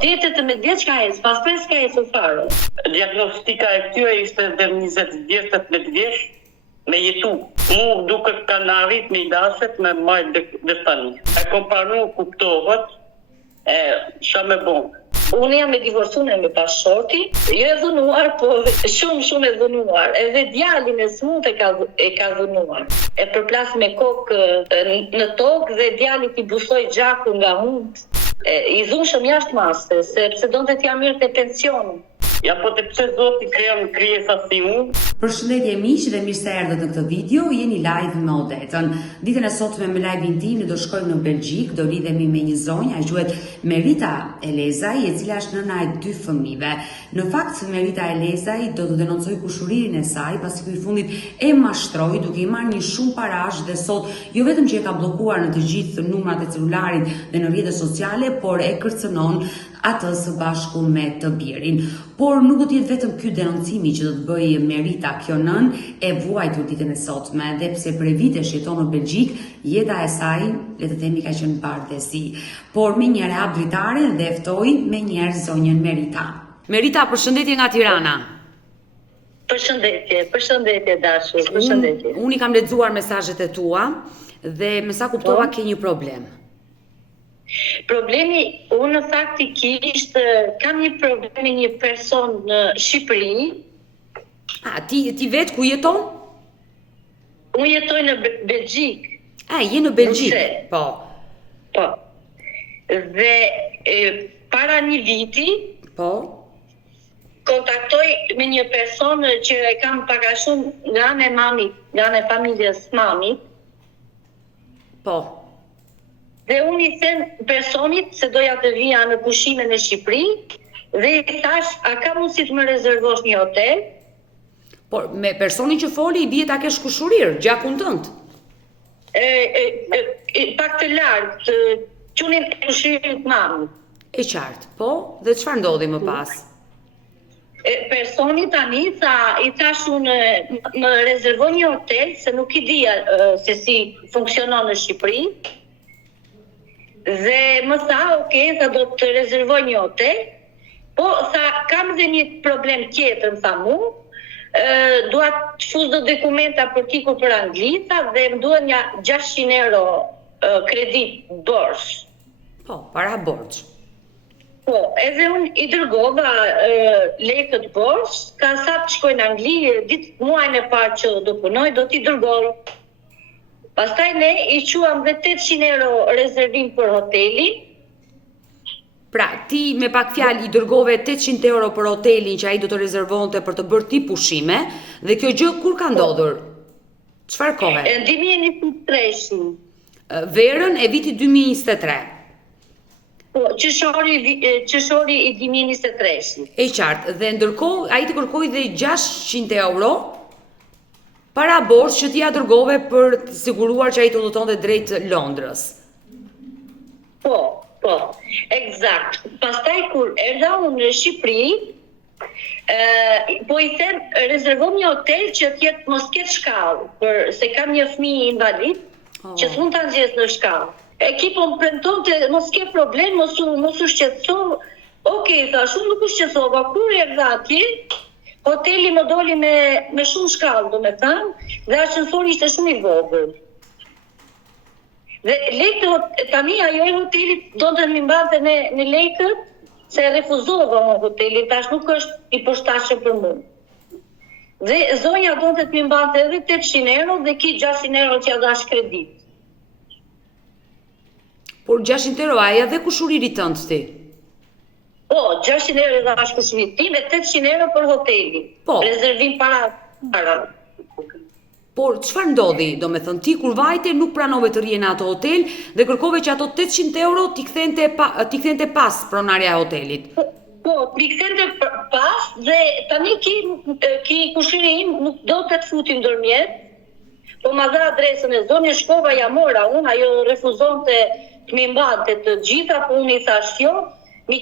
deri 18 vjeç ka ecë, pastaj s'ka ecur fare. Diagnostika e këtyre ishte deri 20 vjeç, 18 vjeç me jetu. Mu duket kanë arrit me dashet me majtë dhe tani. E kompanu kuptohet, ç'a me bon. Unë jam e divorcuar me bashkëshorti, jo e dhunuar, po shumë e dhunuar. Edhe djalin e smut e ka dhunuar. E përplas me kokë në tokë dhe djalit i bushoi gjakun nga hund. I dhunshëm jashtë mase, sepse donte t'ja mirë te pensioni. Ja po të pse Zoti krijon krijesa si unë. Përshëndetje miq dhe mirë se erdhët në këtë video. Jeni live me Odetën. Ditën e sotme me live-in tim ne do shkojmë në Belgjik, do lidhemi me një zonjë, ai quhet Merita Elezaj, e cila është nëna e 2 fëmijëve. Në fakt Merita Elezaj do të denoncoj kushurinë e saj pasi ky i fundit e mashtroi duke i marrë një shumë parash dhe sot jo vetëm që e ka bllokuar në të gjithë numrat e celularit dhe në rrjetet sociale, por e kërcënon atë së bashku me të birin. Por nuk do të jetë vetëm ky denoncimi që do të bëjë Merita, kjo nën e vuajtur ditën e sotme, dhe pse për vitesh jeton në Belgjik, jeta e saj, le të themi, ka qenë bardhësi. Por me një rehab dritare dhe ftoi me njerë zonjën Merita. Merita, përshëndetje nga Tirana. Përshëndetje dashur, përshëndetje. Unë i kam lexuar mesazhet e tua dhe me sa kuptova ke një problem. Problemi, unë faktikisht kam një problem me një person në Shqipëri. Ti vetë ku jeton? Unë jetoj në Belgjik. Je në Belgjik? Po. Dhe para një viti, kontaktoj me një person që e kam paka shumë nga anë e mamit, nga anë e familjes mamit. Po. Dhe unë i them personit se doja të vija në pushime në Shqipëri dhe i thash, a ka mundësi të më rezervosh një hotel? Por me personin që foli i bie ta kesh kushurir, gjakun tënd. Pak të lartë, qunin e kushirit mamit. E qartë, po? Dhe çfarë ndodhi më pas? Personi tani i thash unë më rezervoj një hotel, se nuk i dija se si funksionon në Shqipëri. Dhe më tha, sa do të rezervoj një hotel, po tha, kam dhe një problem tjetër, më tha mu, dua të fuz do dokumenta për tikur për Anglisa dhe më duhet një 600 euro kredit borx. Po, para borx. Po, edhe unë i dërgova lekët borx, ka sa të shkoj në Angli, ditë muajin e parë që do punoj, do t'i dërgoj. Pastaj ne i quam dhe 800 euro rezervim për hoteli. Pra, ti me pak fjalë i dërgove 800 euro për hotelin që ai do të rezervonte për të bërë ti pushime, dhe kjo gjë kur ka ndodhur? Çfarë kohe? Në 2023. Verën e vitit 2023. Po, qershori i 2023. E qartë, dhe ndërkohë ai të kërkoi dhe 600 euro para borx që ti ja dërgove për të siguruar që ai të udhëtonte drejt Londrës. Po, eksakt. Pastaj kur erdha unë në Shqipëri, po i them rezervoj një hotel që mos ketë shkallë, se kam një fëmijë invalid që s'mund ta nxjes në shkallë. Ekipo më premtonte mos ke problem, mos u shqetëso. Okej, thash, unë nuk u shqetësova. Kur erdha atje, hoteli më doli me shumë shkallë, do me thamë, dhe ascensori ishte shumë i vogël. Dhe lekët, tani ajo e hotelit do të më mbante në lekët, se refuzova në hotelit, tash nuk është i përshtatshëm për mua. Dhe zonja do të më mbante edhe 800 euro dhe ki 600 euro që ja dash kredit. Por 600 euro aja dhe kushuririt tënd ti? Po, 600 euro dhe dash kushuririt tim dhe 800 euro për hoteli. Po. Rezervim para. Por çfarë ndodhi? Do me thënë, ti kur vajte nuk pranove të rije në ato hotel dhe kërkove që ato 800 euro ti kthente pas pronarja e hotelit. Po, ti kthente pas dhe tani ki kushirin nuk do të futim ndërmjet, po ma dha adresën e zonjës, shkova, ja mora unë, ajo refuzonte të më mbante të gjitha, po unë i thash jo, mi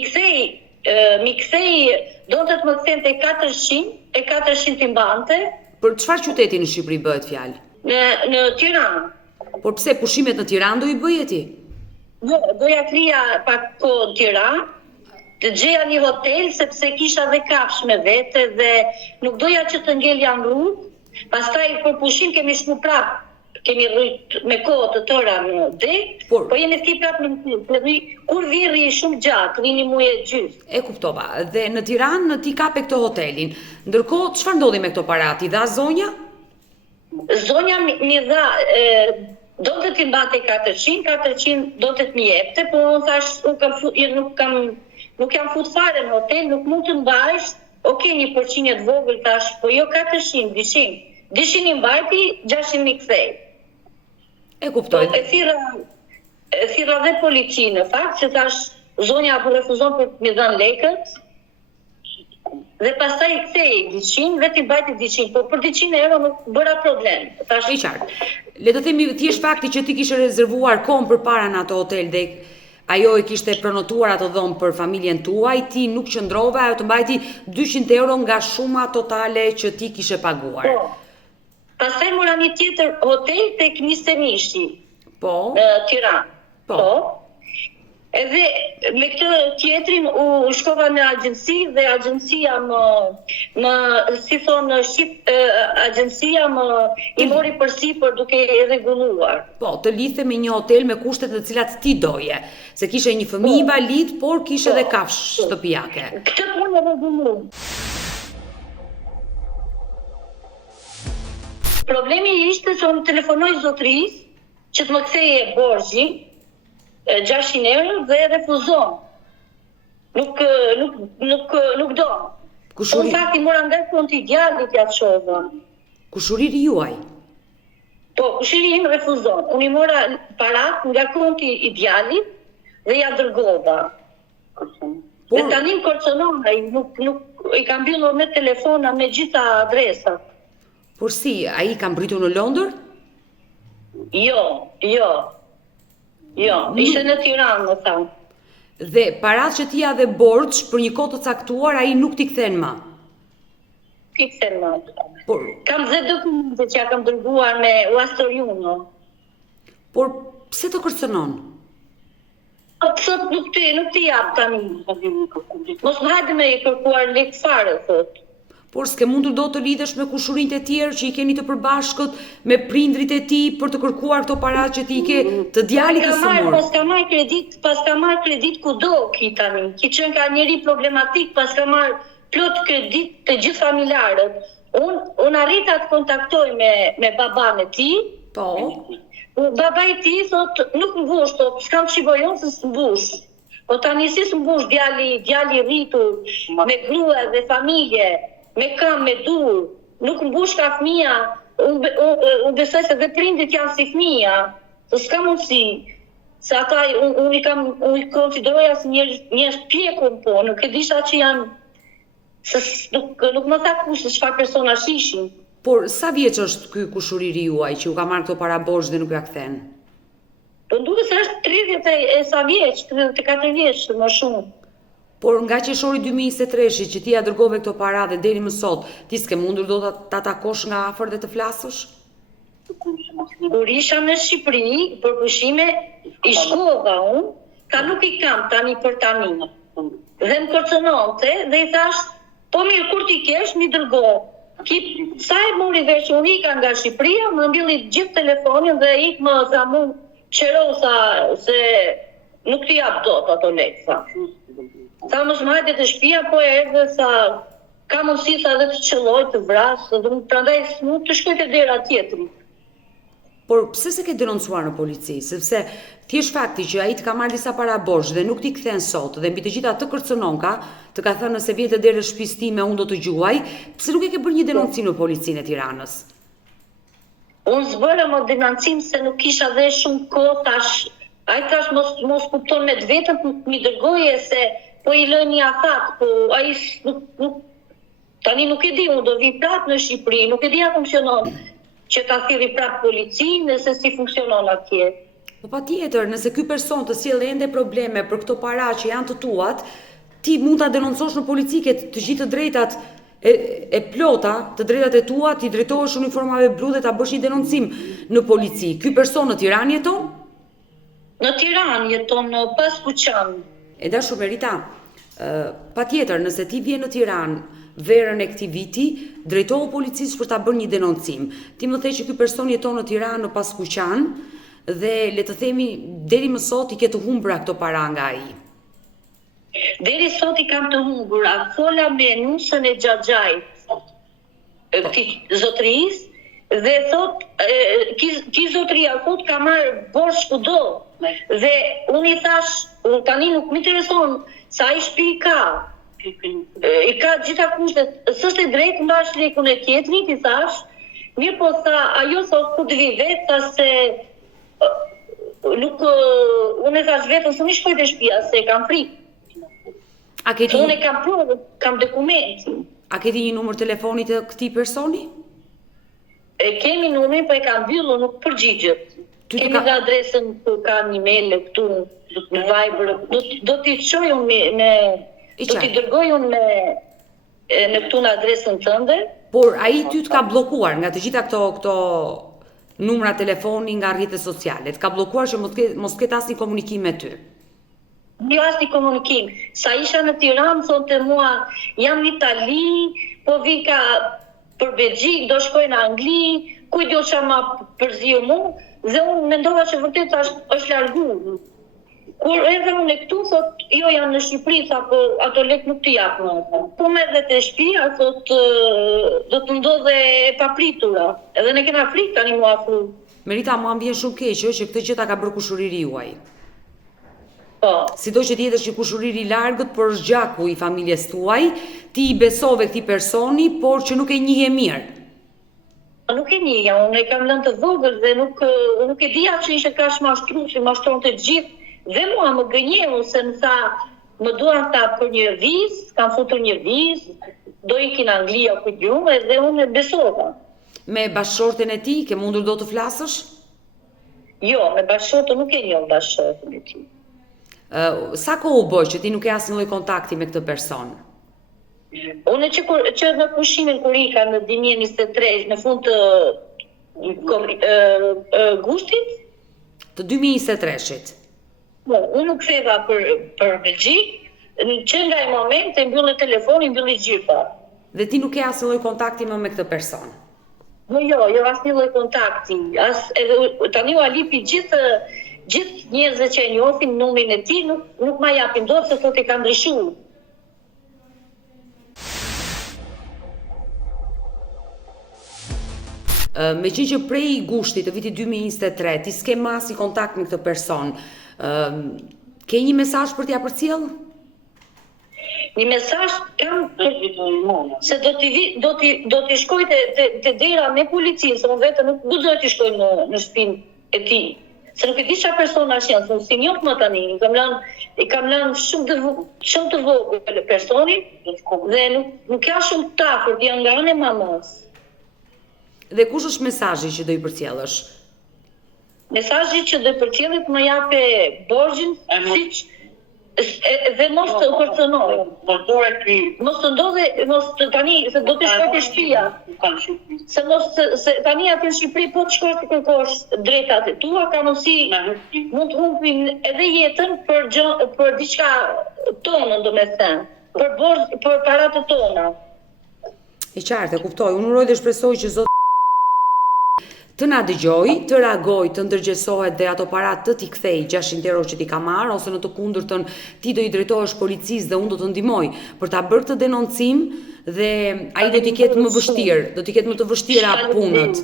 kthej, do të më kthente 400 të mbante. Për çfarë qyteti në Shqipëri bëhet fjalë? Në Tiranë. Por pse pushimet në Tiranë do i bëje ti? Doja krija pak kohë në Tiranë, të gjeja një hotel sepse kisha dhe kafsh me vete dhe nuk doja që të ngelja në rrugë. Pastaj për pushim kemi shku prapë, kemi rrit me kohë të tëra në dek, po jemi sti prapë në mësim. Kur virri shumë gjatë, vini muje gjysë. E kuptova. Dhe në Tiranë ti kape këto hotelin. Ndërkohë, çfarë ndodhi me këto para? Ti dha zonja? Zonja mi dha, do të t'i mbate 400 do të t'mi jepte, po unë thash, nuk jam fut fare në hotel, nuk mund të mbajsh, një përqinjet vogël thash, po jo 400, 200. 200 i mbajti, 600 mi kthej. E kuptoj. Po, e thira dhe polici në fakt, që thash, zonja apo refuzon për të mi dhënë lekët, dhe pastaj i kthej 200, vetë i mbajti 200, po për 200 euro nuk bëra problem. E qartë. Le të themi thjesht fakti që ti kishe rezervuar kohën përpara në ato hotel dhe ajo e kishte pronotuar ato dhomë për familjen tuaj, ti nuk qëndrove, ajo të mbajti 200 euro nga shuma totale që ti kishe paguar. Po. Pastaj mora një tjetër hotel tek Nisemishi. Po. Në Tiranë. Po. Edhe me këtë tjetrin u shkova në agjenci dhe agjencia agjencia i mori përsipër duke e rregulluar. Po, të lidhte me një hotel me kushtet të cilat ti doje, se kishe një fëmijë invalid, por kishe edhe kafshë shtëpiake. Këtë punë e rregulluar. Problemi ishte që unë telefonoj zotris që të më ktheje borxhi 600 euro dhe refuzon. Nuk do. Unë fakti mora nga konti djalit ja shova. Kushuriri juaj? Po, kushiri im refuzon. Unë i mora parat nga konti i djalit dhe ja dërgova. Dhe tani më kërcënon, nuk i kam mbyllur me telefona me gjitha adresat. Por si, a i kam britur në Londër? Jo, ishte në Tiranë, më thamë. Dhe parat që ti dhe borx për një kohë të caktuar, a i nuk t'i kthen më? T'i kthen më. Kam dhe dokumente që ja kam dërguar me Western Union. Por pse të kërcënon? Thot nuk ti jap tani. Mos më hajde me i kërkuar lekë fare, thot. Por s'ke mundur do të lidhesh me kushurinjt e tjerë që i keni të përbashkët me prindrit e ti për të kërkuar këto parat që ti i ke të djalit të sëmur? Pas ka marrë kredit kudo ki tani. Ki qenë ka njeri problematik, pas ka marrë plot kredit të gjithë familjarët. Unë arrita të kontaktoj me baban e ti. Po. Baba i ti thot nuk mbush, thot s'kam qivojon se s'mbush. Po tani si s'mbush djali rritur me grua dhe familje. Me kam, me dur, nuk mbush ka fëmija, unë besoj se dhe prindit janë si fëmija, se s'ka mundësi, se ata unë i konsideroja si njerëz pjekur po, nuk e disha që janë, nuk më tha ku se çfarë persona ishin. Por sa vjeç është ky kushuriri juaj që u ka marrë këto para borxh dhe nuk ja kthen? Po duket se është 30 e sa vjeç, 34 vjeç, më shumë. Por nga qershori 2023 që ti ja dërgove këto para dhe deri më sot, ti s'ke mundur do ta takosh nga afër dhe të flasësh? Kur isha në Shqipëri, për pushime, i shkova unë, ka nuk i kam tani për tani. Dhe më kërcënonte dhe i thash, po mirë, kur ti kesh, mi dërgo. Sa e mori veç, unë ika nga Shqipëria, më mbylli gjithë telefonin dhe ik më tha mu qerosa se nuk t'i jap dot ato lekë. Sa mos më hajde të shtëpia, po e erdhe sa ka mundësi sa dhe të qelloj, të vrasë, dhe prandaj nuk të shkoj te dera tjetri. Por pse se ke denoncuar në polici? Sepse thjesht fakti që ai të ka marrë disa para borxh dhe nuk t'i kthen sot dhe mbi të gjitha të kërcënon të ka thënë nëse vjen te dera shtëpisë time unë do të gjuaj, pse nuk e ke bërë një denoncim në policinë e Tiranës? Unë zbëra më denoncim se nuk kisha dhe shumë kohë tash. Ai tash mos kupton me vetëm mi dërgoje se po i lë një afat, po ai tani nuk e di, unë do vi prapë në Shqipëri, nuk e di a funksionon që ta thirrri prapë policinë, se si funksionon atje. Po patjetër, nëse ky person të sjell ende probleme për këto para që janë të tuat, ti mund ta denoncosh në polici, ke të gjithë drejtat e plota, të drejtat e tua, ti drejtohesh uniformave blu dhe ta bësh një denoncim në polici. Ky person në Tiranë jeton? Në Tiranë jeton, pas Kuçan. E dashur Merita, Patjetër, nëse ti vjen në Tiranë verën e këtij viti, drejtohu policisë për ta bërë një denoncim. Ti më the që ky person jeton në Tiranë në Paskuqan dhe le të themi deri më sot i ke të humbura këto para nga ai. Deri sot i kam të humbura. Fola me nusën e Xhaxhait, zotërisë, dhe thot, ki zotëria thot ka marrë borx kudo. Dhe unë i thash, tani nuk më intereson sa ai shtëpi ka. I ka gjitha kushtet, s'është e drejtë mbash lekun e tjetrit, i thash. Mirë po tha, ajo thot ku të vi vetë, tha se nuk, unë e thash vetën se më shkoj te shtëpia se kam frikë. A ke ti? Unë kam provë, kam dokument. A ke ti një numër telefoni të këtij personi? Kemi numrin, po e kam mbyllur, nuk përgjigjet. Kemi dhe adresën ku ka një mail këtu në Viber. Do t'i çoj unë do t'i dërgoj unë në këtu në adresën tënde. Por ai ty të ka bllokuar nga të gjitha këto numra telefoni nga rrjetet sociale. Të ka bllokuar që mos ketë asnjë komunikim me ty. Jo asnjë komunikim. Sa isha në Tiranë, thonte mua, jam në Itali, po vi ka për Belgjik, do shkoj në Angli, kujdo që ma përziu mu, dhe unë mendova që vërtet është largu. Kur edhe unë e këtu, thot, jo janë në Shqipëri, tha, po ato lek nuk t'i japë. Po me dhe të shtëpia, thot, do të ndodhe e papritura. Edhe ne kena frikë tani mua afru. Merita, mua më vjen shumë keq që këtë gjë ta ka bërë kushuriri juaj. Po. Sido që ti jetësh një kushuriri i largët, por është gjaku i familjes tuaj, ti i besove këtij personi, por që nuk e njihje mirë. Nuk e njihja, unë e kam lënë të vogël dhe nuk e dija që ishte kaq mashtrues, që mashtronte të gjithë. Dhe mua më gënjeu se më tha, më duan ta për një vizë, kam futur një vizë, do ikin në Angli apo gjumë, dhe unë e besova. Me bashkëshorten e tij ke mundur do të flasësh? Jo, me bashkëshortën nuk e njoh bashkëshortën e tij. Sa kohë u bë që ti nuk ke asnjë lloj kontakti me këtë person? Unë që në pushimin kur ika në 2023, në fund të gushtit? Të 2023-shit. Unë nuk ktheva për Belgjik, që nga i moment e mbylli telefoni, mbylli gjitha. Dhe ti nuk ke asnjë lloj kontakti më me këtë person? Jo, asnjë lloj kontakti. Tani u alipi gjithë njerëzve që e njohin numrin e tij, nuk ma japin dorë se thotë i ka ndryshuar. Me që prej gushtit të vitit 2023, ti s'ke masi kontakt me këtë person, ke një mesazh për t'ia përcjell? Një mesazh kam se do t'i shkoj te dera me policinë, se unë vetë nuk guxoj t'i shkoj në shtëpinë e tij. Se nuk e di çfarë persona janë, se si njoh më tani, i kam lënë shumë të vogël personi dhe nuk ka shumë të afërt, janë nga anë e mamës. Dhe kush është mesazhi që do i përcjellësh? Mesazhi që do i përcjellit më jape borxhin, siç dhe mos të kërcënoj. Mos të ndodhe, tani se do të shkoj te shtëpia. Se tani aty në Shqipëri po të shkosh të kërkosh drejtat e tua, ka mundësi mund të humbin edhe jetën për diçka tonë, domethënë, për paratë tona. E qartë, e kuptoj. Unë uroj dhe shpresoj që Zoti të na dëgjoj, të reagoj, të ndërgjegjësohet dhe ato parat të t'i kthej 600 euro që t'i ka marrë, ose në të kundërtën ti do i drejtohesh policisë dhe unë do të ndihmoj për ta bërë këtë denoncim dhe ai do t'i ketë më vështirë, do t'i ketë më të vështira punët.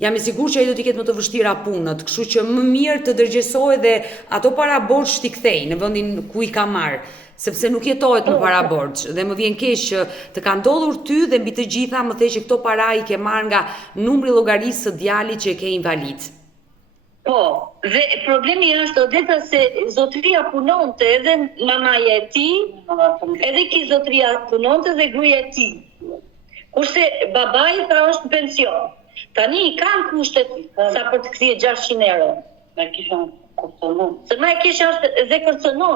Jam i sigurt që ai do t'i ketë më të vështira punët, kështu që më mirë të ndërgjegjësohet dhe ato para borxh t'i kthej në vendin ku i ka marrë. Sepse nuk jetohet më para borxh dhe më vjen keq që të ka ndodhur ty dhe mbi të gjitha më the që këto para i ke marrë nga numri llogarisë së djalit që e ke invalid. Po, dhe problemi është Odeta se zotëria punonte edhe mamaja e tij, edhe ki zotëria punonte dhe gruaja e tij. Kurse babai tha është në pension. Tani i kanë kushtet sa për të kthyer 600 euro. Me kisha kërcënu. Se ma e kisha dhe kërcënu.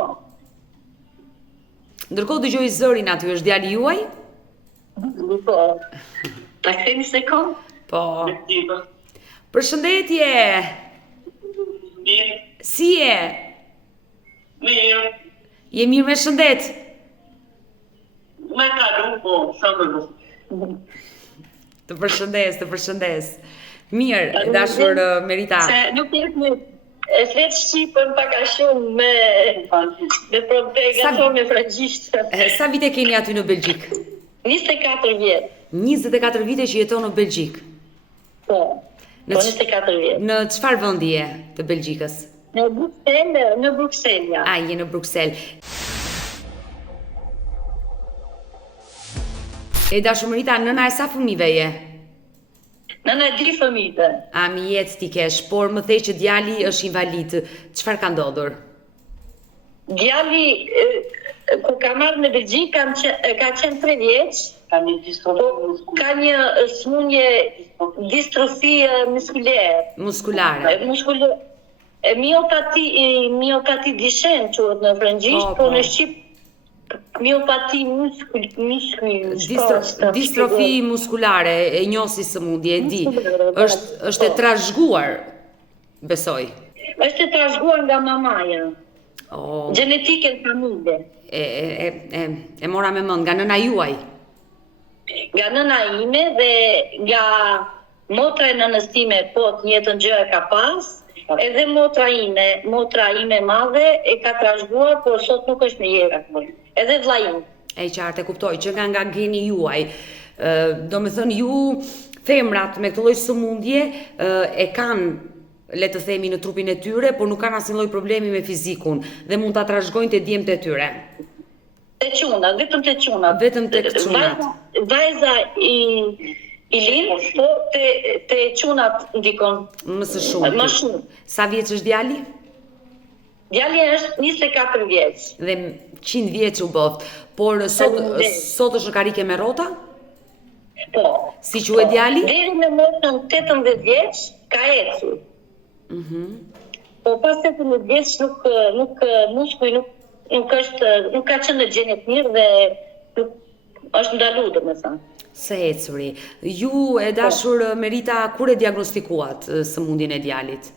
Ndërkohë dëgjoj zërin aty, është djali juaj? Po. Ta ktheni sekond? Po. Përshëndetje. Si je? Mirë. Je mirë me shëndet? Të përshëndes. Mirë, dashur Merita. Se nuk jetë e fletë Shqipën paka shumë me propegator me frëgjisht. Sa vite keni aty në Belgjik? 24 vjetë. 24 vite që jeton në Belgjik? Po, 24 vjetë. Në çfarë vendi je të Belgjikës? Në Bruxelles, ja. Je në Bruxelles. E dashur Merita, nëna e sa fëmijëve je? Nëna e 2 fëmijëve. Mi jetë ti kesh, por më thej që djali është invalid. Çfarë ka ndodhur? Djali, kur ka marrë në Belgjik, ka qenë 3 vjeç. Ka një smundje distrofi muskulare. Miopati Duchenne quhet në frëngjisht, po në shqip miopati distrofi muskulare, e njohsi sëmundje, e di. Është e trashëguar, besoj. Është e trashëguar nga mamaja. Gjenetike në familje. E mora me mend, nga nëna juaj. Nga nëna ime dhe nga motra e nënës time, po të njëjtën gjë e ka pas, edhe motra ime madhe e ka trashëguar, por sot nuk është në jetë. Edhe vlla im. E qartë, e kuptoj, që nga geni juaj. Do me thënë, ju femrat me këtë lloj sëmundje e kanë, le të themi, në trupin e tyre, por nuk kanë asnjë lloj problemi me fizikun dhe mund ta trashëgojnë te djemtë e tyre. Te çunat, vetëm te çunat. Vetëm tek çunat. Vajza i lind, po te çunat ndikon. Më së shumti. Sa vjeç është djali? Djali është 24 vjeç. Dhe 100 vjeç u boft. Por sot është në karike me rrota? Po. Si quhet djali? Deri në moshën 18 vjeç ka ecur. Po pas 18 vjeç nuk muskujt nuk ka qenë në gjendje të mirë dhe është ndaluar, domethënë. Se ecuri. Ju e dashur Merita, kur e diagnostikuat sëmundjen e djalit?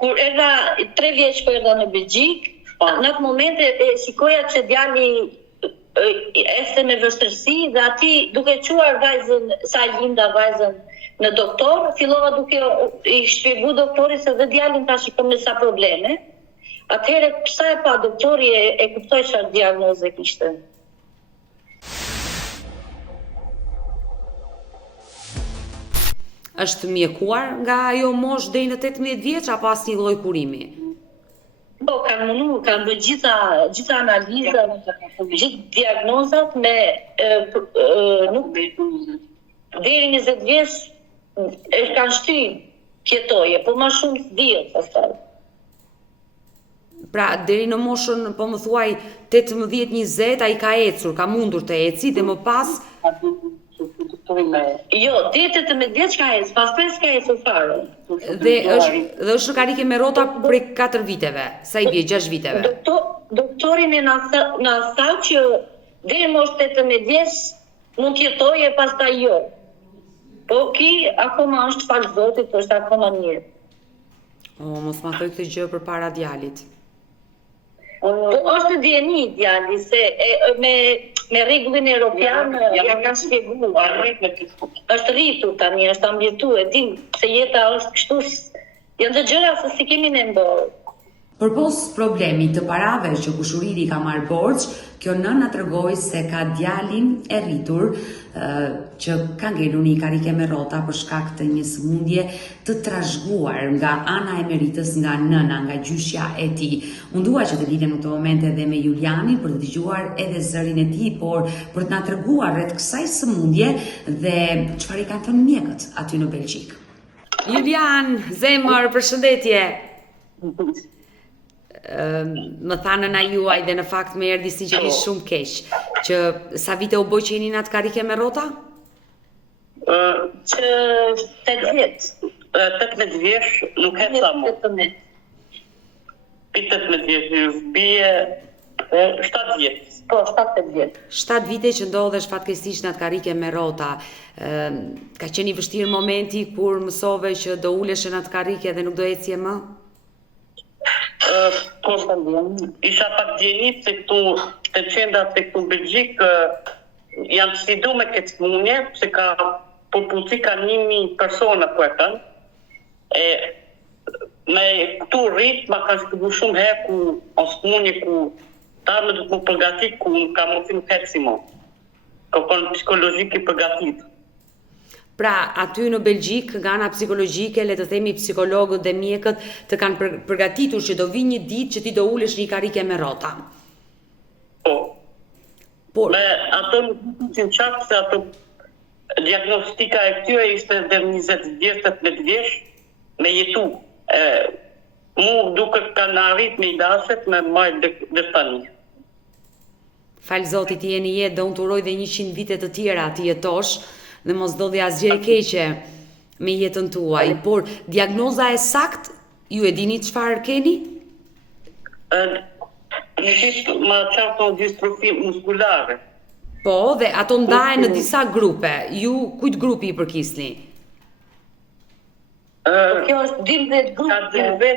Kur erdha 3 vjeç kur erdha në Belgjik, në atë moment e shikoja që djali ecte me vështirësi dhe aty duke çuar vajzën, sa linda vajzën në doktor, fillova duke i shpjegu doktorit se dhe djalin tash ka me sa probleme. Atëherë sa e pa doktori e kuptoi çfarë diagnoze kishte. Është mjekuar nga ajo moshë deri në 18 vjeç apo asnjë lloj kurimi? Po, kanë mundu, kanë bërë gjitha analizat, gjithë diagnozat me nuk deri 20 vjeç kanë shtyr pjetoje, po më shumë s'dihet pastaj. Pra, deri në moshën, po më thuaj, 18-20, ai ka ecur, ka mundur të eci dhe më pas Jo, deri 18 vjeç ka ecur, pastaj s'ka ecur fare. Dhe është në karike me rrota prej 4 viteve, sa i bie 6 viteve. Doktori na tha që deri moshën 18 vjeç mund të jetojë, pastaj jo. Po akoma është fal Zotit, është akoma mirë. Mos ma thoj këtë gjë përpara djalit. Po është dieni djali, se me rregullin evropian ja ka shpjeguar. Është rritur tani, është ambjektuar, e din se jeta është kështu, janë të gjëra se si kemi ne mborë. Përpos problemit të parave që kushuriri ka marrë borxh, kjo nëna tregoi se ka djalin e rritur që ka ngelur një karike me rrota për shkak të një sëmundje të trashëguar nga ana e Meritës, nga nëna, nga gjyshja e tij. Unë dua që të lidhem në këtë moment edhe me Julianin për të dëgjuar edhe zërin e tij, por për të na treguar rreth kësaj sëmundje dhe çfarë i kanë thënë mjekët aty në Belgjik. Julian, zemër, përshëndetje. Më thanë nëna juaj dhe në fakt më erdhi sinqerisht shumë keq, që sa vite u bë që jeni në atë karike me rrota? Që 8 vjeç. 18 vjeç nuk e sa më. 18 vjeç, bie 7 vjeç. Po, 7 vjeç. 7 vite që ndodhesh fatkeqësisht në atë karike me rrota. Ka qenë i vështirë momenti kur mësove që do ulesh në atë karike dhe nuk do ecje më? Isha pak djeni se këtu të qendrat se këtu në Belgjik janë sfidu me këtë smundje, se ka përpullësi ka 1000 persona ku e kanë. Me këtu rritë, ma kanë shkëbu shumë herë ku o smundje ku ta me du të më përgatit ku ka mundësi më këtë si mo. Ka përnë psikologjik i përgatit. Pra, aty në Belgjik, nga ana psikologjike, le të themi psikologët dhe mjekët të kanë përgatitur që do vi një ditë që ti do ulesh një karike me rrota. Po. Me ato në që në qartë se ato diagnostika e këtyre ishte dhe 20 vjeç, 18 vjeç me jetu. Mu duke kanë arrit me i daset me majtë dhe tani. Falë Zotit ti jeni jetë dhe unë të uroj dhe 100 vite të tjera të jetosh dhe mos do dhe asgjë e keqe me jetën tuaj, por diagnoza e sakt, ju e dini çfarë keni? Në qishtë ma qartë në distrofi muskulare. Po, dhe ato ndahen në disa grupe, ju kujt grupi i përkisni? Kjo është 12 grupe.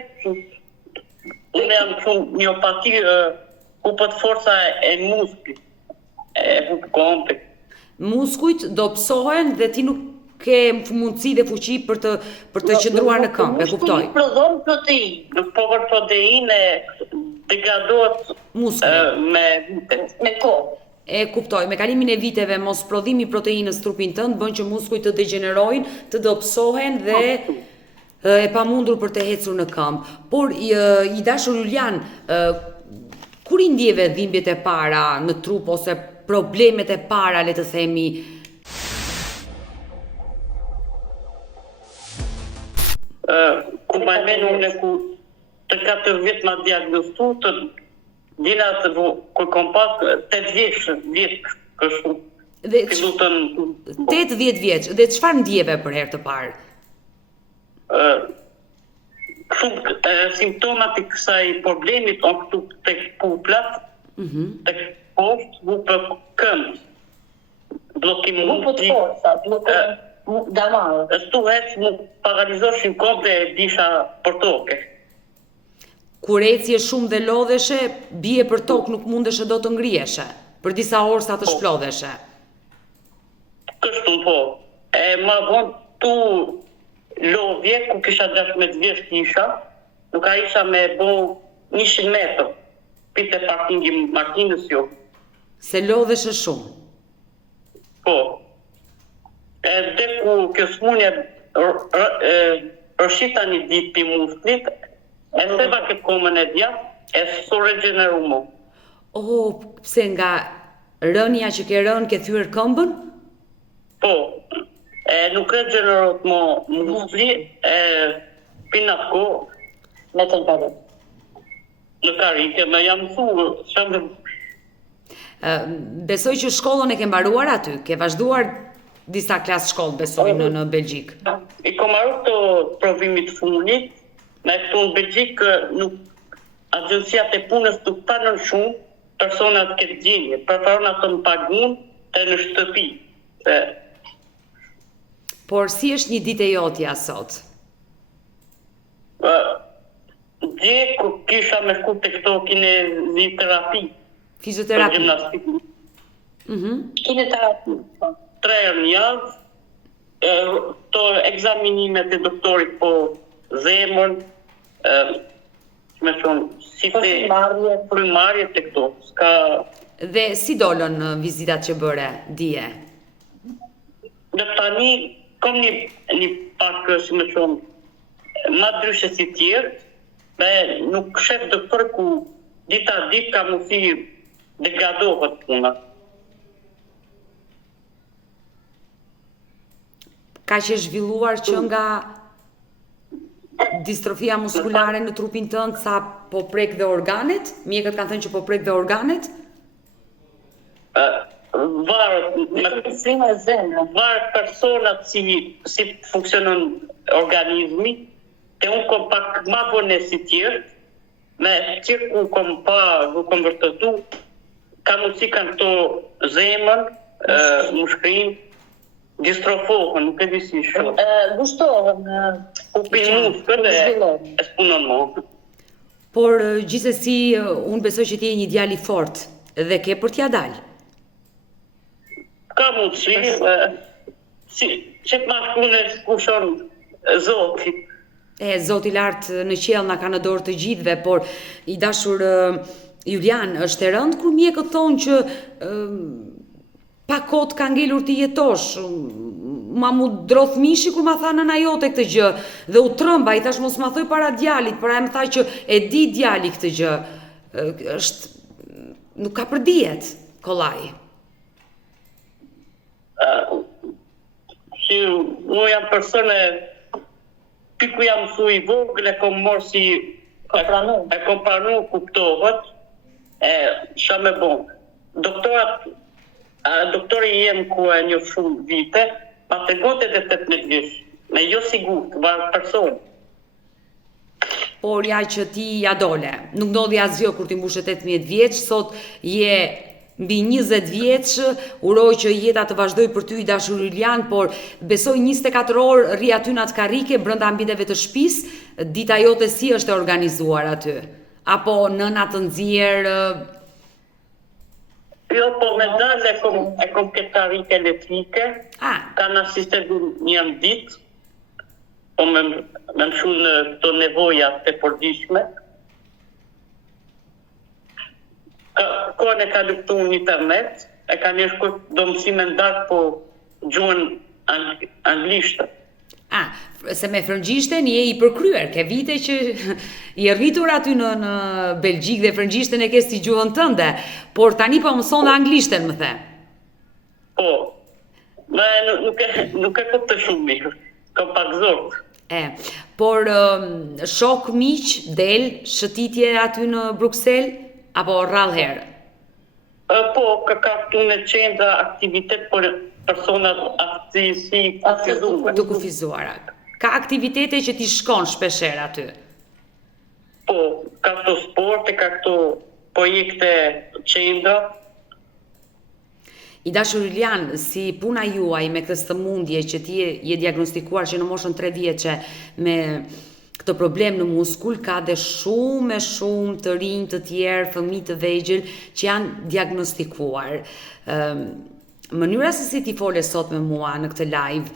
Unë jam shumë miopati kupët forca e musklit, e kompet. Muskujt do psohen dhe ti nuk ke mundësi dhe fuqi për të qëndruar në këmbë, e kuptoj. Nuk prodhon protein. Nuk prodhon protein e degradohet me kohë. E kuptoj, me kalimin e viteve mos prodhimi i proteinës trupin tënd bën që muskujt të degenerojnë, të dobësohen dhe e pamundur për të ecur në këmbë. Por i dashur Julian, kur i ndjeve dhimbjet e para në trup ose problemet e para, le të themi? Ku ma menu unë ku të 4 vjet ma diagnostu, të dina të kur kom pas 8 vjeç kështu. 8-10 vjeç, dhe çfarë ndjeve për herë të parë? Simptomat e kësaj problemit on këtu tek puplat, tek poshtë, vupë këmbë, blokim Vupët forca, blokim damarë. Stu hecë mu paralizoshin këmbë dhe disha për toke. Kur ecje shumë dhe lodheshe, bie për tokë nuk mundeshe do të ngrieshe, për disa orë sa të shplodheshe. Kështu po. Ma vonë tu lodhje, ku kisha 16 vjeç kisha, nuk a isha me bo 100 metrë, pite parkingi makinës jo. Se lodheshe shumë? Po. Dhe ku kjo smunje rëshita një ditë për musklit, e seva këtë komën e dja, e së regeneru mu. Pse nga rënja që ke rënë ke thyrë këmbën? Po. Nuk regenerot mu muskli, pinat ko. Me të në Në karike, me jam thurë, shumë. Besoj që shkollën e ke mbaruar aty, ke vazhduar disa klasë shkollë, besoj, në Belgjik. I kom marrë të provimit fundit, me këtu në Belgjik nuk agjensiat e punës nuk panën shumë personat këtë gjenje, preferon ato në pagun të në shtëpi. Por si është një ditë e jotja sot? Dje ku kisha me shku të këto kineziterapi. Fizioterapi? Gimnastik. Kineterapi. 3 herë në javë, to egzaminimet e doktorit po zemën, me thonë, si të primarje të këto. Dhe si dolën vizitat që bëre, dje? Dhe tani, kom një pak, si me thonë, ma dryshe si tjerë, me nuk shef doktor ku dita ka mu si degradohet puna. Ka që zhvilluar që nga distrofia muskulare në trupin tënd sa po prek dhe organet? Mjekët kanë thënë që po prek dhe organet? Varë personat si funksionon organizmi, te unë kom pak ma vone si tjerë, me tjerë ku kom pa, ku kom vërtëtu, ka mundësi kanë këto zemën, mushkrin, distrofohën, nuk e disi shumë. Gushtohën. Upin muskën e spunon mo. Por gjithsesi, unë besoj që ti je një djali fort dhe ke për t'ja dalë. Ka mundësi, që të mashkune kushon Zoti. Zoti lartë në qiell na ka në dorë të gjithëve, por i dashur Julian, është e rëndë kur mjekët thonë që pa kot ka ngelur ti jetosh. Ma mu droth mishi kur ma tha nëna jote këtë gjë dhe u trëmba, i thash mos ma thoj para djalit, por ai më tha që e di djali këtë gjë. Nuk ka përdijet, kollaj. Që unë jam persone piku jam su i vogël, e kom morë si e kom pranu kuptohet, qa me bon. Doktori jem ku e një shumë vite, ma të gote dhe 18 vjeç, me jo sigur, varë person. Por ja që ti ja dole, nuk ndodhi asgjë kur ti mbushet 18 vjeç, sot je mbi 20 vjeç, uroj që jeta të vazhdoj për ty i dashur Julian, por besoj 24 orë rri aty në atë karrike brenda ambiteve të shtëpisë, dita jote si është e organizuar aty? Apo nëna të nxjerr? Jo, po me dalë e kom këtë karrike elektrike, kanë asistent një ditë, po me mshu në këto nevojat të përditshme. Kohën e ka luftu në internet, e ka një shkut do mësime ndarë, po gjuhën anglishtë. Se me frëngjishten je i përkryer, ke vite që i rritur aty në Belgjik dhe frëngjishten e ke si gjuhën tënde, por tani po mëson dhe anglishten, më the. Po, nuk e kuptoj shumë mirë, kam pak zort. Por shok miq, del, shëtitje aty në Bruxelles, apo rrallë herë? Po, ka këtu në qendra aktivitet për personat të kufizuara. Ka aktivitete që ti shkon shpesher aty? Po, ka këto sporte, ka këto projekte qendra. I dashur Julian, si puna juaj me këtë sëmundje që ti je diagnostikuar që në moshën 3 vjeçe me këtë problem në muskull, ka dhe shumë të rinj të tjerë, fëmijë të vegjël që janë diagnostikuar. Mënyra se si ti fole sot me mua në këtë live,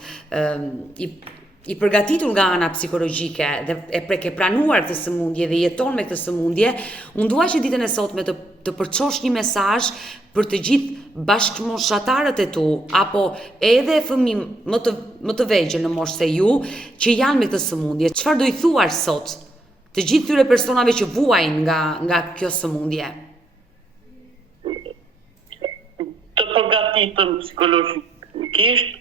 i përgatitur nga ana psikologjike dhe e ke pranuar këtë sëmundje dhe jeton me këtë sëmundje, unë dua që ditën e sotme të përçosh një mesazh për të gjithë bashkëmoshatarët e tu, apo edhe fëmijë më të vegjël në moshë se ju, që janë me këtë sëmundje. Çfarë do i thuash sot të gjithë këtyre personave që vuajnë nga kjo sëmundje? Të përgatitën psikologjikisht,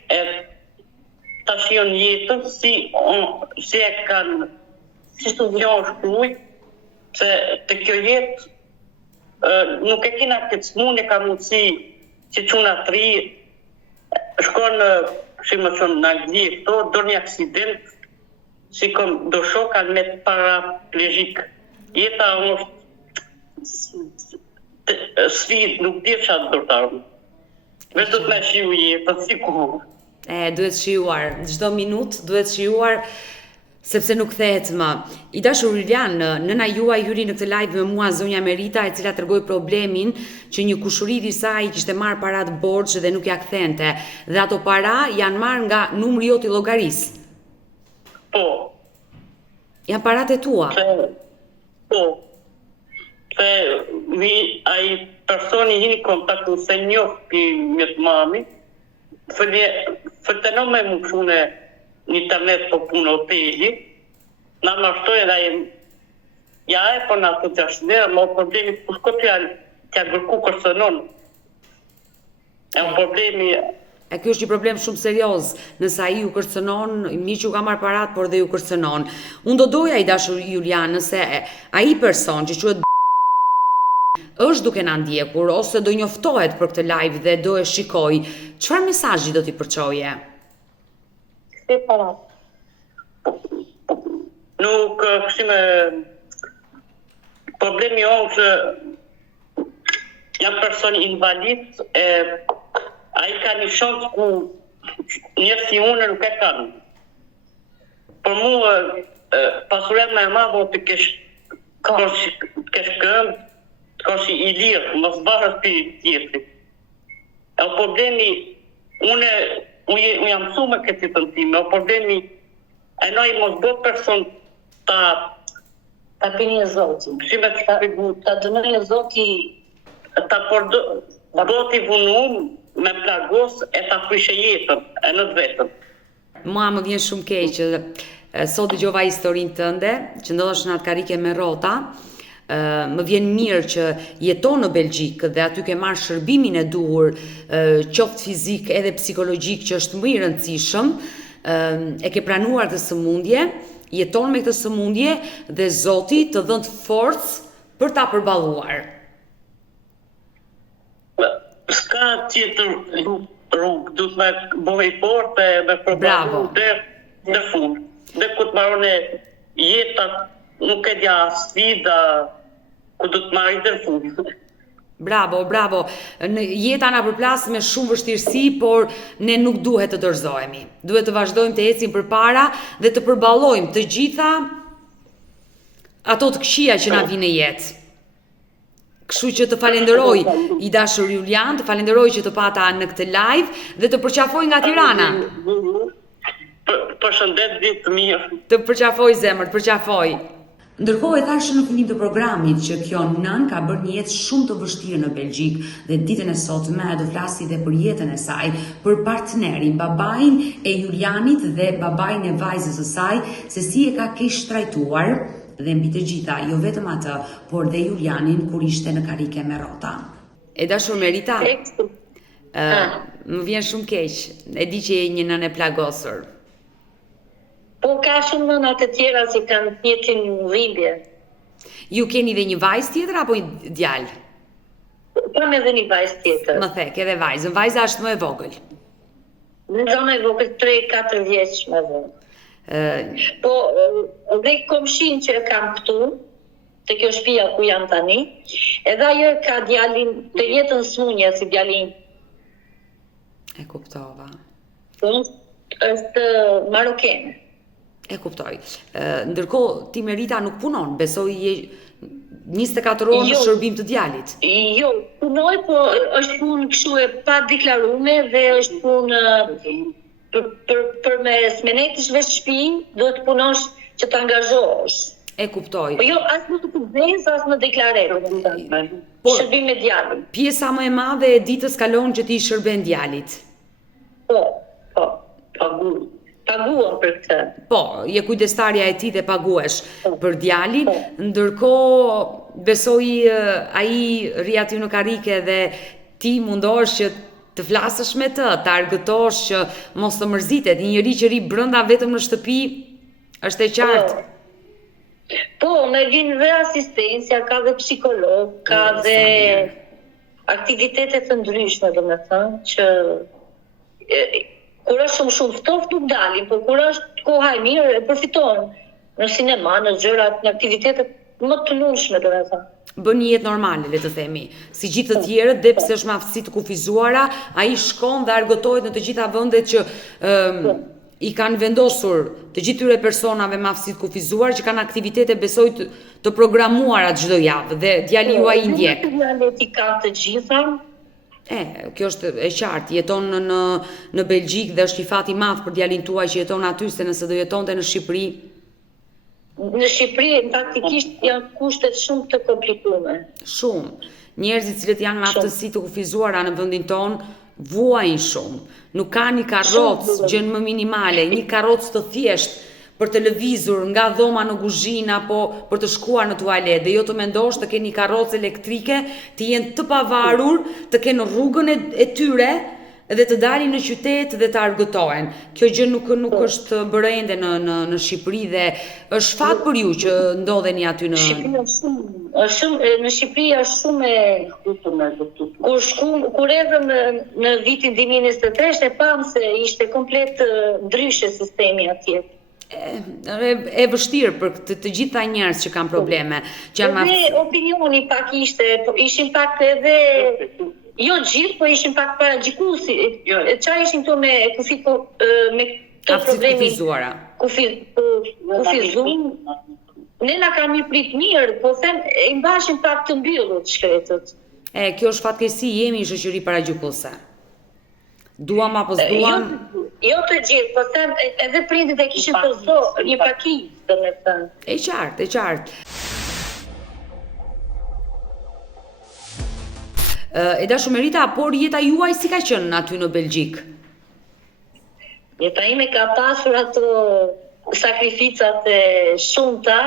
ta shion jetën si e kanë, si të vjohën shkruj, se të kjo jetë nuk e kina këtë smunje ka mundësi që quna të ri, shkon në Angli e këto, do një aksident, si kom do shokan me paraplegjik. Jeta është sfidë, nuk di qatë do të armë. Vetë do të me shiu jetën, si ku. Duhet shijuar, çdo minutë duhet shijuar, sepse nuk kthehet më. I dashur Julian, nëna juaj hyri në këtë live me mua zonja Merita, e cila tregoi problemin që një kushërit i saj kishte marrë parat borxh dhe nuk ja kthente, dhe ato para janë marrë nga numri jot i llogarisë. Po. Janë parat e tua? Po. Se ai personi jeni kontaktu se njohë me të mami, fëtëno me më pune në internet po punë hoteli, na mashtoj edhe ja e po na të gjashtë ma problemi për shko t'ja gërku kërcënon. E në problemi... Kjo është një problem shumë serioz, nësa i ju kërcënon, një që ka marrë parat, por dhe ju kërcënon. Unë do doja i dashur Julian, nëse ai person që quhet është duke na ndjekur, ose do njoftohet për këtë live dhe do e shikoj, çfarë mesazhi do t'i përçoje? Si parat. Nuk këshime... Problemi jonë që jam person invalid, a i ka një shansë ku njërë si unë nuk e kanë. Për mu, pasuret me madhë të kesh këmë, të koshi i lirë, mos varës për tjetëri. E o problemi Unë jam mësu me këtë të time, o problemi e noj mos do person ta pini e Zoti. Ta dënoj e Zoti. Do t'i vunu me plagos e ta prishe jetën, e në vetën. Mua më vjen shumë keq që sot dëgjova historinë tënde, që ndodhesh në atë karike me rrota. Më vjen mirë që jeton në Belgjikë dhe aty ke marrë shërbimin e duhur, qoftë fizik edhe psikologjik, që është më i rëndësishëm, e ke pranuar të sëmundje, jeton me këtë sëmundje dhe Zoti të dhënë forcë për ta përballuar. S'ka tjetër rrugë, du të me bëhe i forte, me përballu dhe fund. Dhe këtë marrone jetat, nuk e dja sfida, ku du të marrë i dhe fund. Bravo. Jeta na përplas me shumë vështirësi, por ne nuk duhet të dorëzohemi. Duhet të vazhdojmë të ecim përpara dhe të përballojmë të gjitha ato të këqija që na vinë në jetë. Kështu që të falenderoj i dashur Julian, të falenderoj që të pata në këtë live dhe të përqafoj nga Tirana. Përshëndet ditë mirë. Të përqafoj zemër, të përqafoj. Ndërkohë e thashë në fillim të programit që kjo nën ka bërë një jetë shumë të vështirë në Belgjikë dhe ditën e sotme do flasi dhe për jetën e saj, për partnerin, babain e Julianit dhe babain e vajzës së saj, se si e ka keq trajtuar dhe mbi të gjitha, jo vetëm atë, por dhe Julianin kur ishte në karike me rrota. E dashur Merita, më vjen shumë keq, e di që je një nënë e plagosur. Po ka shumë nëna të tjera që kanë jetin dhimbje. Ju keni dhe një vajzë tjetër apo një djalë? Kam edhe një vajzë tjetër. Më thek, edhe vajzën. Vajza është më e vogël. Në zonë e vogël 3-4 vjeç më vonë. Po dhe komshin që e kam këtu, të kjo shtëpia ku jam tani, edhe ajo ka djalin të jetën smundje si djalin. E kuptova. Është marokene. E kuptoj. Ndërkohë ti Merita nuk punon, besoj je 24 orë në shërbim të djalit. Jo, punoj, po është punë kështu e pa deklarume dhe është punë për me smenetish veç shtëpinë, do të punosh që të angazhohesh. E kuptoj. Po jo, as nuk të vëz, as në deklaret. Shërbim me djalin. Pjesa më e madhe e ditës kalon që ti shërben djalit. Po, paguam për këtë. Po, je kujdestarja e tij dhe paguesh për djalin, ndërkohë besoj ai rri aty në karike dhe ti mundohesh që të flasësh me të, të argëtosh që mos të mërzitet. Një njeri që rri brenda vetëm në shtëpi është e qartë. Po, me vin dhe asistencia, ka dhe psikolog, ka dhe aktivitetet të ndryshme, domethënë, që kur është shumë ftoft nuk dalin, por kur është koha e mirë e përfiton në sinema, në gjërat, në aktivitetet më të lundshme, domethënë. Bën një jetë normale, le të themi. Si gjithë të tjerët, dhe pse është me aftësi të kufizuara, ai shkon dhe argëtohet në të gjitha vendet që i kanë vendosur të gjithë tyre personave me aftësi të kufizuar që kanë aktivitete besoj të programuara çdo javë dhe djali juaj i ndjek. Djalit i kanë të gjitha. Kjo është e qartë, jeton në Belgjikë dhe është i fat i madh për djalin tuaj që jeton aty, se nëse do jetonte në Shqipëri. Në Shqipëri faktikisht janë kushtet shumë të komplikuara. Shumë. Njerëzit cilët janë me aftësi të kufizuara në vendin tonë vuajnë shumë. Nuk ka një karrocë gjën më minimale, një karrocë të thjeshtë për të lëvizur nga dhoma në kuzhinë apo për të shkuar në tualet, dhe jo të mendosh të kenë një karrocë elektrike, të jenë të pavarur, të kenë rrugën e tyre dhe të dalin në qytet dhe të argëtohen. Kjo gjë nuk është bërë ende në Shqipëri dhe është fat për ju që ndodheni aty në Në Shqipëri është shumë kur erdhëm në vitin 2023 e pam se ishte komplet ndryshe sistemi atje. E vështirë për të gjitha njerëz që kanë probleme. Edhe opinioni pak ishin pak edhe jo gjithë, po ishin pak para gjikusi. Qa ishin këto me këto problemi kufizum. Ne na kanë një prit mirë, po them e mbashin pak të mbyllur shkretët. Kjo është fatkeqësi, jemi në shoqëri paragjykuse. Duam apo s'duam? Jo të gjithë, po them edhe prindit e kishin përsor një paki, domethënë. E qartë. E dashur Merita, por jeta juaj si ka qenë aty në Belgjik? Jeta ime ka pasur ato sakrificat e shumta,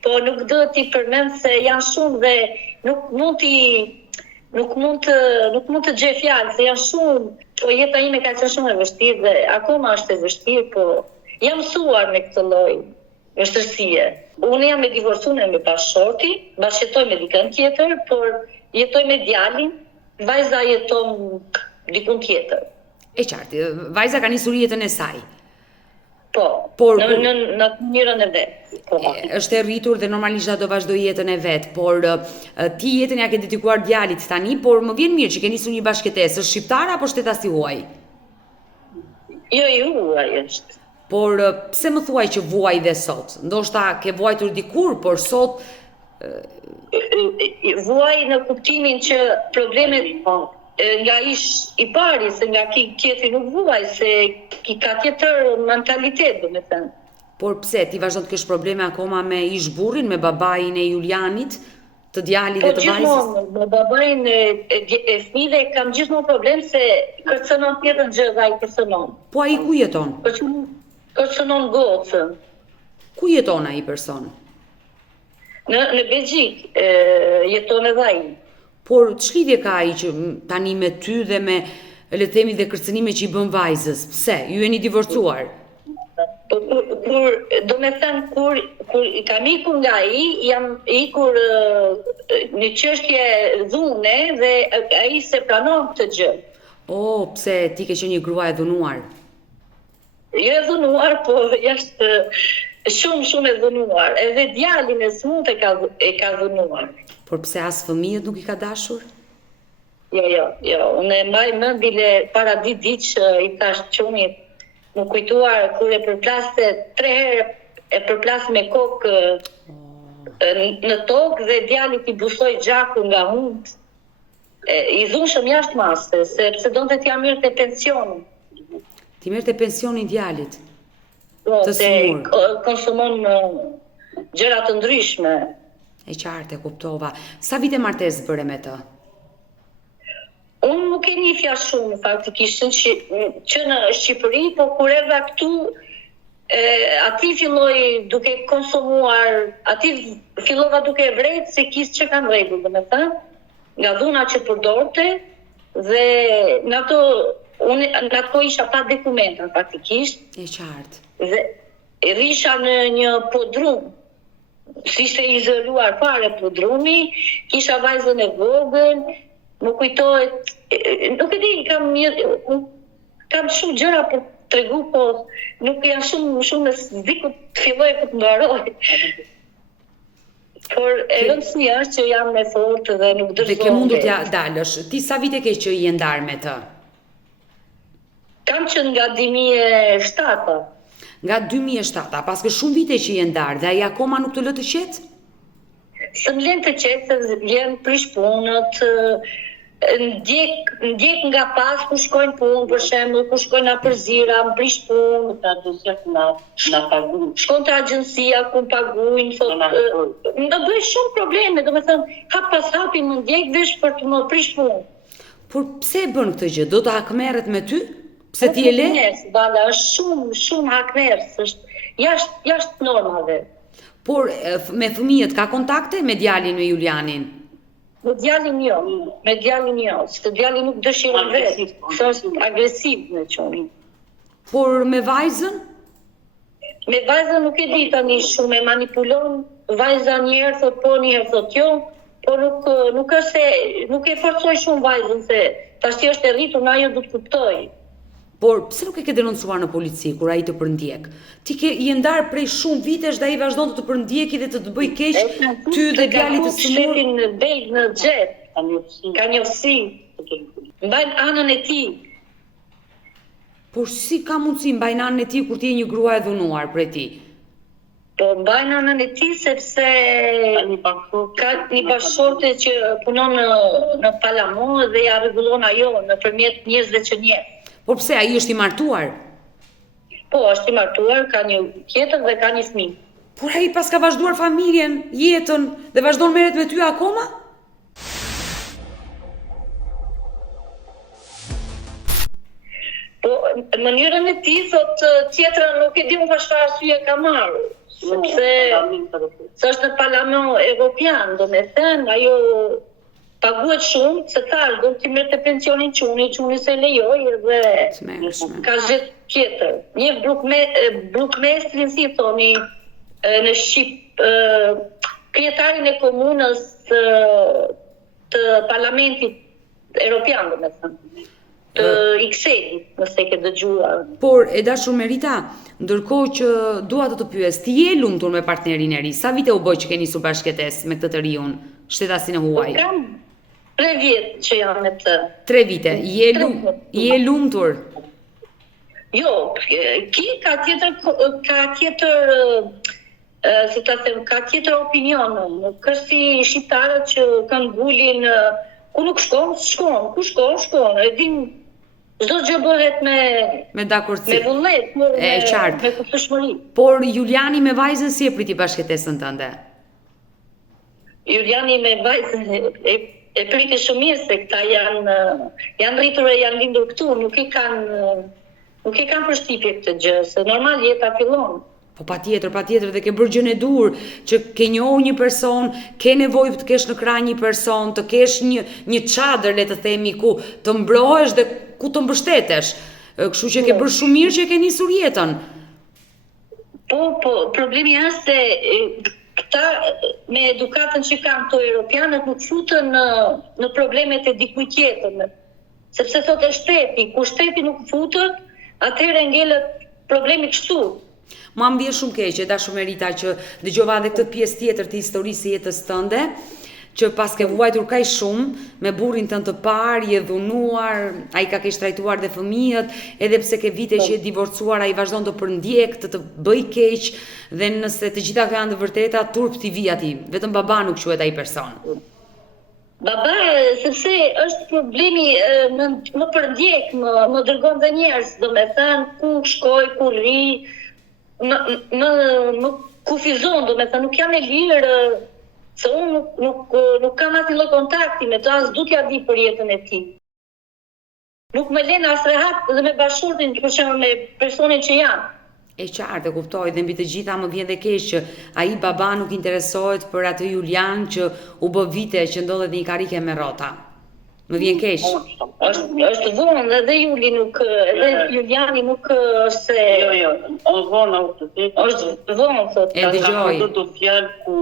po nuk do t'i përmend se janë shumë dhe nuk mund të gjej fjalë se janë shumë, po jeta ime ka qenë shumë e vështirë dhe akoma është e vështirë, po jam mësuar me këtë lloj vështirësie. Unë jam e divorcuar me bashkëshorti, bashkëjetoj me dikën tjetër, por jetoj me djalin, vajza jeton dikun tjetër. E qartë, vajza ka nisur jetën e saj. Po, në mënyrën e vet. Po. Është e rritur dhe normalisht do vazhdoj jetën e vet, por ti jetën ja ke dedikuar djalit tani, por më vjen mirë që ke nisur një bashkëtesë, është shqiptare apo shtetasi huaj? Jo, huaj është. Por pse më thuaj që vuaj dhe sot? Ndoshta ke vuajtur dikur, por sot vuaj në kuptimin që problemet nga ish i pari, se nga tjetri nuk vuaj, se ka tjetër mentalitet, domethënë. Por pse, ti vazhdon të kesh probleme akoma me ish burrin, me babain e Julianit, të djalit dhe të vajzës? Po gjithmonë, me babain e fëmijëve kam gjithmonë problem se kërcënon tjetër gjë dhe ai kërcënon. Po ai ku jeton? Kërcënon gocën. Ku jeton ai person? Në Belgjik jeton edhe ai. Por ç'lidhje ka ai që tani me ty dhe me, le të themi, dhe kërcënime që i bën vajzës? Pse? Ju jeni divorcuar? Kur kam ikur nga ai, jam ikur në çështje dhune dhe ai se pranon këtë gjë. Pse ti ke qenë një grua e dhunuar? Jo e dhunuar, po jashtë shumë e dhunuar. Edhe djalin e smut e ka dhunuar. Por pse as fëmijët nuk i ka dashur? Jo. Unë e mbaj mend bile para ditë që i thash çunit, më kujtuar kur e përplaste 3 herë e përplas me kokë në tokë dhe djalit i bushoi gjakun nga hund. I dhunshëm jashtë mase, sepse donte t'ja merrte pensionin. Ti merrte pensionin djalit? Po, se konsumon gjëra të ndryshme. E qartë, e kuptova. Sa vite martesë bëre me të? Unë nuk e njihja shumë, faktikisht, që në Shqipëri, po kur erdha këtu, ati filloi duke konsumuar, ati fillova duke vrejt se kis që kanë rregull, domethënë, nga dhuna që përdorte, dhe në ato isha pa dokumenta, faktikisht. E qartë. Dhe risha në një podrum, si ishte izoluar fare podrumi, kisha vajzën e vogël, më kujtohet, nuk e di, kam shumë gjëra për tregu, po nuk janë shumë në diku të filloj për të mbaroj. Por e rëndësishme është që jam me fortë dhe nuk dërzoj. Dhe ke mundur t'ja dalësh. Ti sa vite ke që je ndarë me të? Kam qenë nga 2007. Nga 2007, paske shumë vite që je ndarë, dhe ai akoma nuk të lë të qetë? Së më lën të qetë, se vjen prish punët, ndjek nga pas ku shkojnë punë, për shembull, ku shkojnë na përzira, më prish punë, na paguajnë. Shkon te agjencia ku paguajnë, thotë, më bëj shumë probleme, domethënë, hap pas hapi më ndjek vesh për të më prish punë. Por pse e bën këtë gjë? Do të hakmerret me ty? Pse ti e le? Valla, është shumë hakmerës, është jashtë normave. Por me fëmijët ka kontakte me djalin me Julianin? Me djalin jo, se djalin nuk dëshiron vetë, se është agresiv në çonin. Por me vajzën? Me vajzën nuk e di tani shumë, e manipulon, vajza një herë thot po, një herë thot jo, por nuk është se, nuk e forcoj shumë vajzën, se tash është e rritur, në ajo du të kuptoj. Por pse nuk e ke denoncuar në polici kur ai të përndjek? Ti je ndarë prej shumë vitesh dhe ai vazhdon të përndjeki dhe të bëj keq ty dhe djalit të smur. Shtetin në bejt, në xhep, ka njofsi, mbajnë anën e tij. Por si ka mundësi mbajnë anën e tij kur ti je një grua e dhunuar prej tij? Po mbajnë anën e tij sepse ka një bashkëshorte që punon në Palamo dhe ja rregullon ajo nëpërmjet njerëzve që njeh. Por pse ai është i martuar? Po, është i martuar, ka një tjetër dhe ka një fëmijë. Por ai pas ka vazhduar familjen, jetën dhe vazhdon merret me ty akoma? Po, në mënyrën e tij thot tjetra nuk e di unë për çfarë arsye ka marrë. Sepse është në Parlament Evropian, domethënë ajo paguhet shumë, se thash do të merrte pensionin çuni se lejoj dhe ka zhet tjetër. Një brukmestrin si thoni në Shqip, kryetarin e komunës të Parlamentit Evropian, domethënë. Të Ikselit, nëse ke dëgjuar. Por, e dashur Merita, ndërkohë që dua të pyes, ti je lumtur me partnerin e ri? Sa vite u bë që ke nisur bashkëtesë me këtë të riun, shtetasin e huaj? Kam 3 vjet që jam me të. 3 vite. Je lumtur? Jo, ka tjetër si ta them, ka tjetër opinion. Nuk është si shqiptarët që kanë ngulin ku nuk shkon, ku shkon. E din çdo gjë bëhet me dakordsi. Me vullnet, me kushtueshmëri. Por Juliani me vajzën si e priti bashkëtesën tënde? Juliani me vajzën e priti shumë mirë se këta janë rritur e janë lindur këtu, nuk e kanë përshtypje këtë gjë, se normal jeta fillon. Po patjetër dhe ke bërë gjën e dur, që ke njohur një person, ke nevojë të kesh në krah një person, të kesh një çadër, le të themi, ku të mbrohesh dhe ku të mbështetesh. Kështu që ke bërë shumë mirë që ke nisur jetën. Po, problemi është se këta me edukatën që kanë këto europianët nuk futen në problemet e dikujt tjetër. Sepse thotë shteti, ku shteti nuk futet, atëherë ngelet problemi kështu. Ma mbje shumë keqe, dashur Merita, që dëgjova edhe këtë pjesë tjetër të historisë së jetës tënde, që pas ke vuajtur kaq shumë me burrin tënd të parë, je dhunuar, ai ka keq trajtuar dhe fëmijët, edhe pse ke vite që je divorcuar, ai vazhdon të përndjek, të bëj keq, dhe nëse të gjitha këto janë të vërteta, turp ti vi aty. Vetëm baba nuk quhet ai person. Baba, sepse është problemi më përndjek, më dërgon dhe njerëz, domethënë ku shkoj, ku rri, më kufizon, domethënë nuk jam e lirë, se unë nuk kam asnjë lloj kontakti me të, as dukja di për jetën e tij. Nuk më lën as rehat dhe me bashkëshortin, për shembull me personin që jam. E qartë, e kuptoj, dhe mbi të gjitha më vjen dhe keq që ai baba nuk interesohet për atë Julian që u bë vite që ndodhet në një karrike me rrota. Më vjen keq. Është vonë edhe Juliani nuk është se... Jo, është vonë, është vonë, thotë. E dëgjoj. Ka të fjalë ku...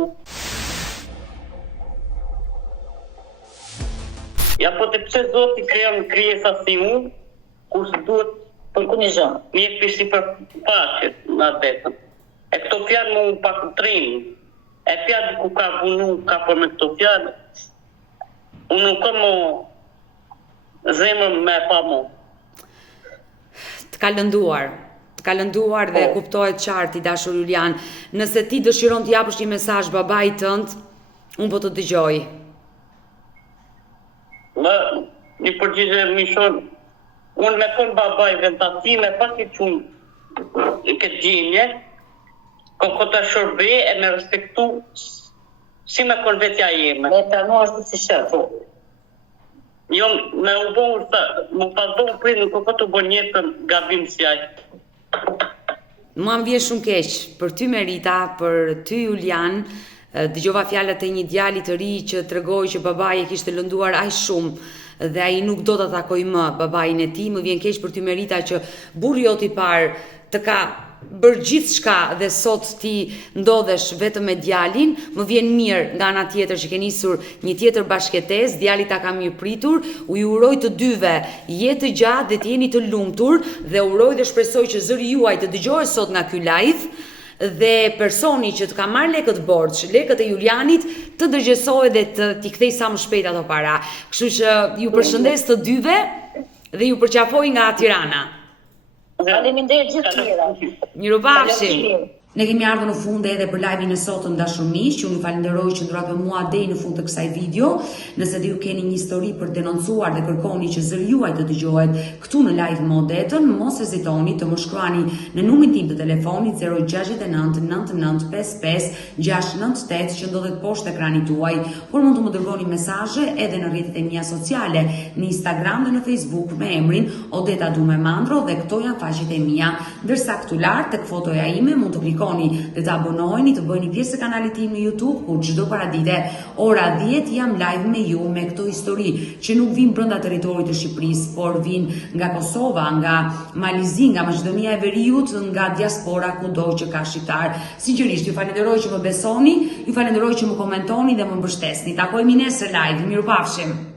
Ja, po të pse Zoti krijon krijesa si unë, kush duhet për kuni gjë. Mjek pisi për paqet në vetëm. E këto fjalë më unë pak trim. E fjalë ku ka punu, ka për me këto fjalë. Unë nuk kam zemër me pa mu. Të ka lënduar dhe kuptohet qartë i dashur Julian. Nëse ti dëshiron të japësh një mesazh babait tënd, unë po të dëgjoj. Një përgjigje më shonë, unë me konë babaj ventatime, pas i qunë këtë gjinje, kon këta shërbe e me respektu si me konë vetja jeme. Me të në është si shërë. Jo, me u bohë, më pasdohë për nuk o të bo njëtën gabim si ajë. Mua më vjen shumë keq për ty Merita, për ty Julian. Dëgjova fjalët e një djali të ri që tregoi që babai e kishte lënduar aq shumë dhe ai nuk do ta takoj më babain e tij. Më vjen keq për ty Merita që burri jot i parë të ka bërë gjithçka dhe sot ti ndodhesh vetëm me djalin. Më vjen mirë nga ana tjetër që ke nisur një tjetër bashkëtesë, djali ta ka mirë pritur. U uroj të dyve jetë të gjatë dhe të jeni të lumtur dhe uroj dhe shpresoj që zëri juaj të dëgjohet sot nga ky live. Dhe personi që të ka marrë lekët borxh, lekët e Julianit, të dërgjesohet dhe t'i kthej sa më shpejt ato para. Kështu që ju përshëndes të dyve dhe ju përqafoj nga Tirana. Faleminderit gjithë tjera. Mirupafshim. Ne kemi ardhur në fund edhe për live-in e sotëm dashur miq, që unë ju falenderoj që ndroat me mua deri në fund të kësaj video. Nëse ju keni një histori për denoncuar dhe kërkoni që zëri juaj të dëgjohet këtu në live më odetën, mos hezitoni të më shkruani në numrin tim të telefonit 069 99 55 698 që ndodhet poshtë ekranit tuaj, por mund të më dërgoni mesazhe edhe në rrjetet e mia sociale, në Instagram dhe në Facebook me emrin Odeta Dume Mandro, dhe këto janë faqet e mia. Ndërsa këtu lart tek fotoja ime mund të klikoni dhe të abonoheni, të bëni pjesë e kanalit tim në YouTube, ku çdo paradite ora 10 jam live me ju me këto histori që nuk vijnë brenda territorit të Shqipërisë, por vijnë nga Kosova, nga Malizi, nga Maqedonia e Veriut, nga diaspora kudo që ka shqiptar. Sinqerisht ju falenderoj që më besoni, ju falenderoj që më komentoni dhe më mbështesni. Takojmë nesër live. Mirupafshim.